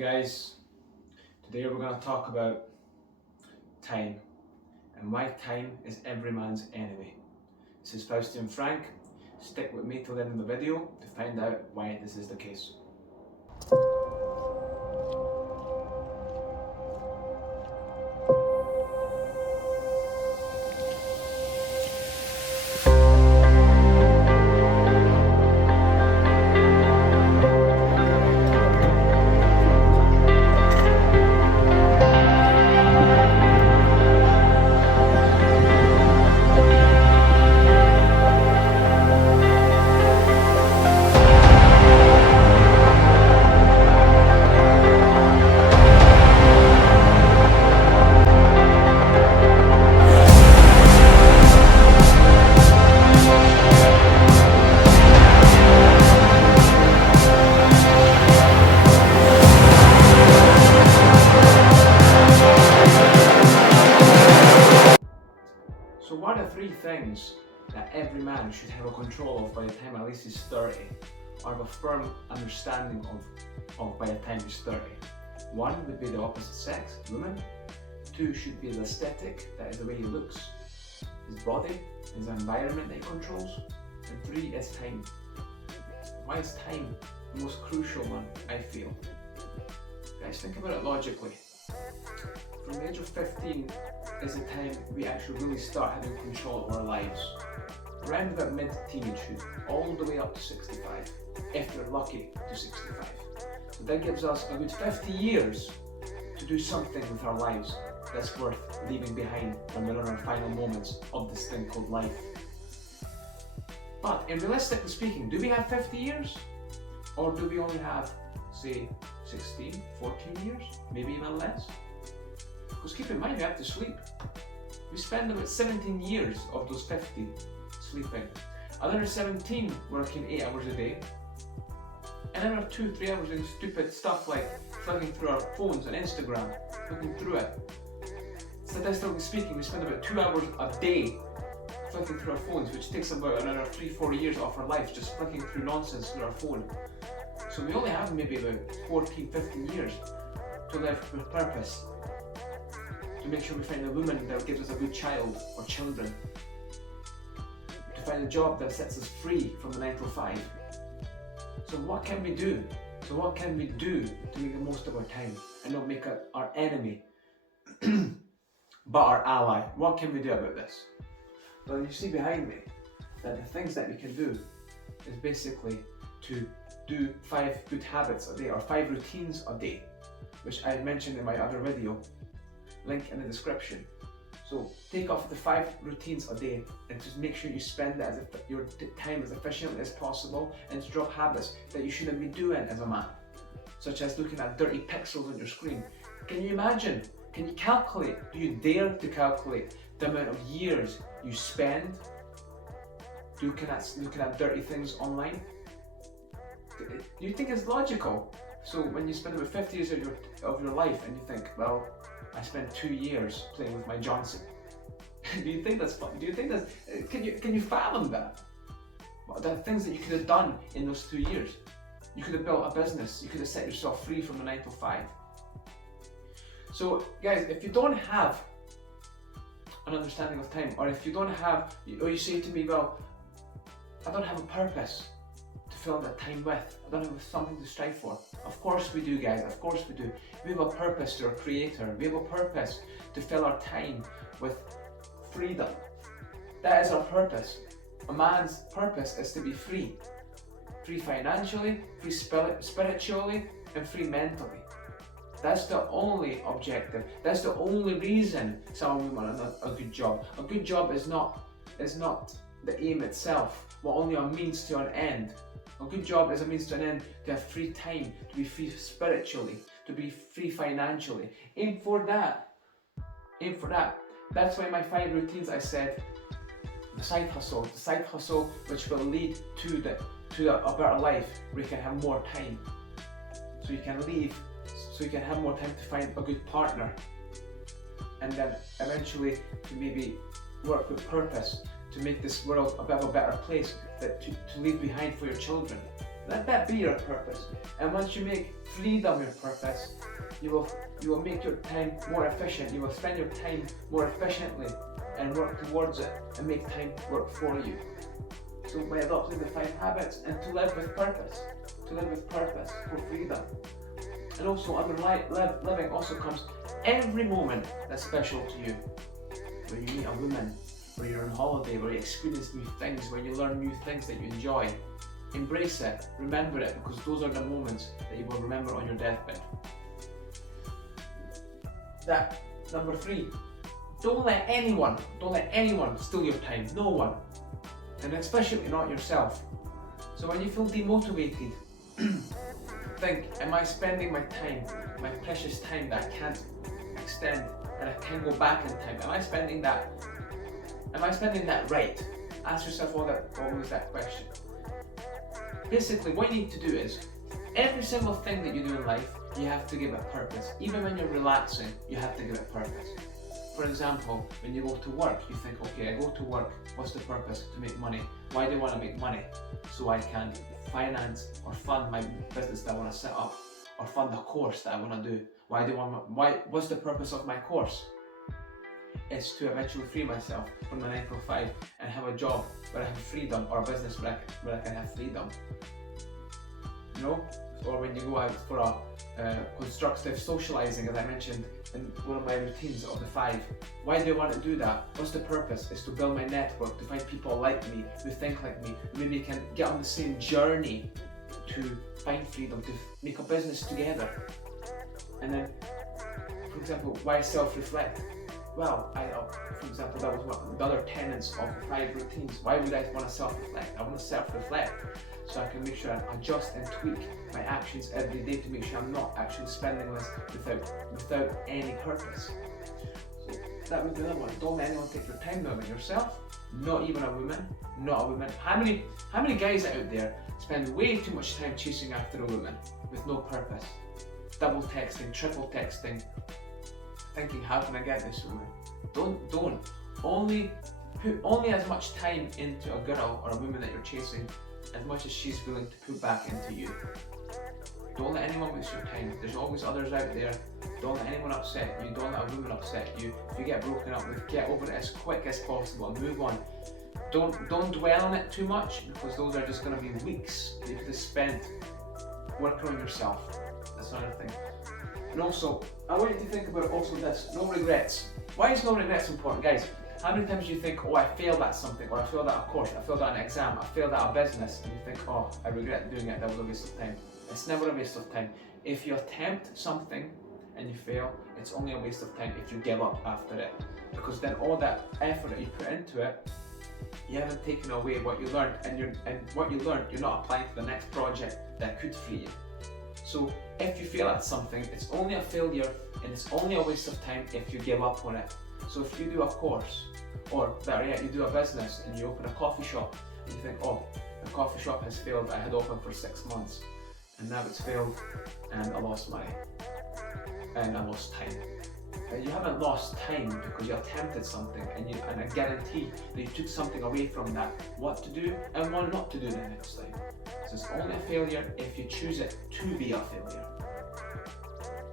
guys, today we're going to talk about time and why time is every man's enemy. This is Faustian Frank. Stick with me till the end of the video to find out why this is the case. So what are the three things that every man should have a control of by the time at least he's 30, or have a firm understanding of by the time he's 30? One would be the opposite sex, women. Two should be the aesthetic, that is the way he looks, his body, his environment that he controls. And three is time. Why is time the most crucial one, I feel? Guys, think about it logically. From the age of 15 is the time we actually really start having control of our lives. Around about mid-teenagehood, all the way up to 65, if we're lucky to 65. So that gives us a good 50 years to do something with our lives that's worth leaving behind when we're in our final moments of this thing called life. But in realistically speaking, do we have 50 years? Or do we only have, say, 16, 14 years? Maybe even less? Because keep in mind, we have to sleep. We spend about 17 years of those 50 sleeping. Another 17 working 8 hours a day. And another 2-3 hours doing stupid stuff like flicking through our phones and Instagram, looking through it. Statistically speaking, we spend about 2 hours a day flicking through our phones, which takes about another 3-4 years off our lives just flicking through nonsense through our phone. So we only have maybe about 14-15 years to live with purpose. To make sure we find a woman that gives us a good child or children. To find a job that sets us free from the 9 to 5. So what can we do? So what can we do to make the most of our time and not make it our enemy, but our ally? What can we do about this? Well, you see behind me that the things that we can do is basically to do 5 good habits a day or 5 routines a day, which I mentioned in my other video. Link in the description. So take off the 5 routines a day and just make sure you spend your time as efficiently as possible, and to drop habits that you shouldn't be doing as a man, such as looking at dirty pixels on your screen. Can you imagine? Can you calculate? Do you dare to calculate the amount of years you spend looking at dirty things online? Do you think it's logical? So when you spend about 50 years of your life and you think, well, I spent 2 years playing with my Johnson. Do you think that's fun? Do you think that's, can you fathom that? The things that you could have done in those 2 years. You could have built a business, you could have set yourself free from the 9 to 5. So guys, if you don't have an understanding of time, or if you don't have, or you say to me, well, I don't have a purpose to fill that time with, I don't have something to strive for. Of course we do, guys, of course we do. We have a purpose to our Creator. We have a purpose to fill our time with freedom. That is our purpose. A man's purpose is to be free. Free financially, free spiritually, and free mentally. That's the only objective. That's the only reason someone wants a good job. A good job is not the aim itself, but only a means to an end. A good job is a means to an end, to have free time, to be free spiritually, to be free financially. Aim for that. Aim for that. That's why my 5 routines, I said, the side hustle which will lead to a better life where you can have more time. So you can have more time to find a good partner. And then eventually to maybe work with purpose, to make this world a bit of a better place to leave behind for your children. Let that be your purpose. And once you make freedom your purpose, you will make your time more efficient. You will spend your time more efficiently and work towards it and make time work for you. So by adopting the 5 habits and to live with purpose, for freedom. And also under living also comes every moment that's special to you. Where you meet a woman, where you're on holiday, where you experience new things, where you learn new things that you enjoy. Embrace it, remember it, because those are the moments that you will remember on your deathbed. That number 3, don't let anyone steal your time. No one. And especially not yourself. So when you feel demotivated, think, am I spending my time, my precious time that I can't extend and I can go back in time? Am I spending that right? Ask yourself always that question. Basically, what you need to do is, every single thing that you do in life, you have to give it purpose. Even when you're relaxing, you have to give it purpose. For example, when you go to work, you think, okay, I go to work, what's the purpose? To make money. Why do I want to make money? So I can finance or fund my business that I want to set up, or fund the course that I want to do. What's the purpose of my course? It's to eventually free myself from the 9 to 5 and have a job where I have freedom, or a business where I can have freedom. You know? Or when you go out for a constructive socializing, as I mentioned in one of my routines of the 5. Why do I want to do that? What's the purpose? It's to build my network, to find people like me, who think like me, who maybe can get on the same journey to find freedom, to make a business together. And then, for example, why self-reflect? Well, for example, that was one of the other tenets of the 5 routines. Why would I want to self-reflect? I want to self-reflect so I can make sure I adjust and tweak my actions every day to make sure I'm not actually spending this without any purpose. So that would be another one. Don't let anyone take your time now. Yourself, not even a woman, not a woman. How many guys out there spend way too much time chasing after a woman with no purpose? Double texting, triple texting, thinking, how can I get this woman? Don't. Put only as much time into a girl or a woman that you're chasing as much as she's willing to put back into you. Don't let anyone waste your time. There's always others out there. Don't let anyone upset you. Don't let a woman upset you. If you get broken up with, get over it as quick as possible and move on. Don't dwell on it too much, because those are just going to be weeks that you could have spent working on yourself. That's another thing. And also, I want you to think about also this, no regrets. Why is no regrets important, guys? How many times do you think, oh, I failed at something, or I failed at a course, I failed at an exam, I failed at a business, and you think, oh, I regret doing it, that was a waste of time. It's never a waste of time. If you attempt something and you fail, it's only a waste of time if you give up after it. Because then all that effort that you put into it, you haven't taken away what you learned, and what you learned, you're not applying to the next project that could free you. So if you fail at something, it's only a failure and it's only a waste of time if you give up on it. So if you do a course, or better yet, you do a business and you open a coffee shop and you think, oh, the coffee shop has failed, I had opened for 6 months and now it's failed and I lost money and I lost time. And you haven't lost time because you attempted something, and I guarantee that you took something away from that, what to do and what not to do the next time. So it's only a failure if you choose it to be a failure.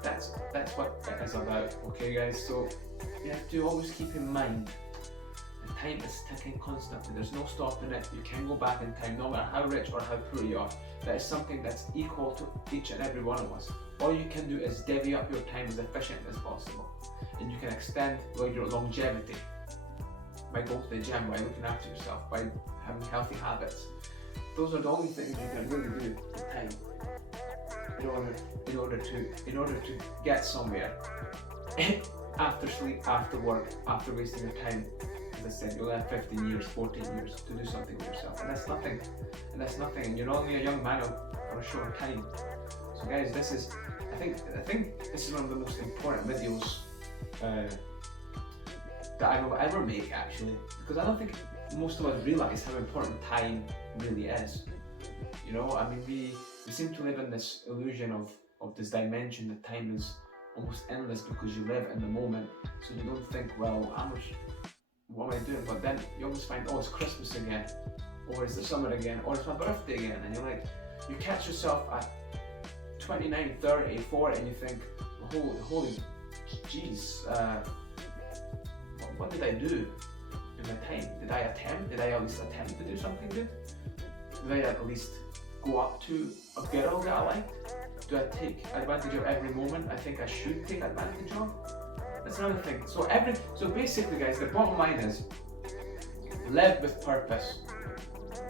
That's what it is about, okay guys? So you have to always keep in mind that time is ticking constantly. There's no stopping it. You can go back in time, no matter how rich or how poor you are. That is something that's equal to each and every one of us. All you can do is divvy up your time as efficiently as possible, and you can extend your longevity by going to the gym, by looking after yourself, by having healthy habits. Those are the only things you can really do with time in order to get somewhere. After sleep, after work, after wasting your time, as I said, you'll have 15 years, 14 years to do something with yourself, and that's nothing. And you're only a young man for a short time. So guys, I think this is one of the most important videos that I will ever make, actually, because I don't think most of us realize how important time really is. You know, I mean, we seem to live in this illusion of this dimension that time is almost endless because you live in the moment, so you don't think, well, what am I doing? But then you always find, oh, it's Christmas again, or it's the summer again, or it's my birthday again, and you're like, You catch yourself at 29, 30, 40 and you think, holy jeez, what did I do in my time? Did I at least attempt to do something good? Did I at least go up to a girl that I liked? Do I take advantage of every moment I think I should take advantage of? That's another thing. So basically guys, the bottom line is, live with purpose.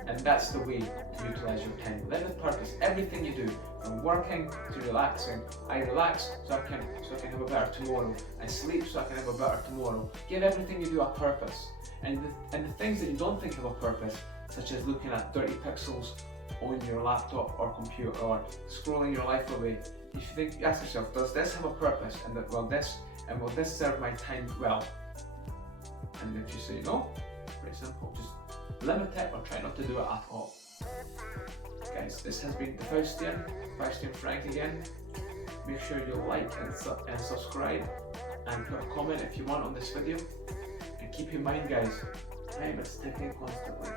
And that's the way to utilize your time. Live with purpose. Everything you do, from working to relaxing. I relax so I can have a better tomorrow. I sleep so I can have a better tomorrow. Give everything you do a purpose. And the things that you don't think have a purpose, such as looking at dirty pixels on your laptop or computer or scrolling your life away. If you ask yourself, does this have a purpose? And will this serve my time well? And if you say no, very simple, just limit it or try not to do it at all. Guys, this has been the Faustian Frank again. Make sure you like and subscribe and put a comment if you want on this video. And keep in mind guys, time is ticking constantly.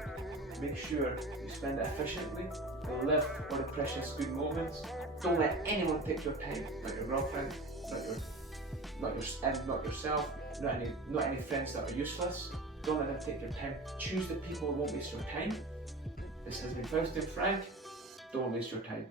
Make sure you spend it efficiently, you live for the precious good moments. Don't let anyone take your time, not your girlfriend, not yourself, not any friends that are useless. Don't let them take your time. Choose the people who won't waste your time. This has been Faustian Frank. Don't waste your time.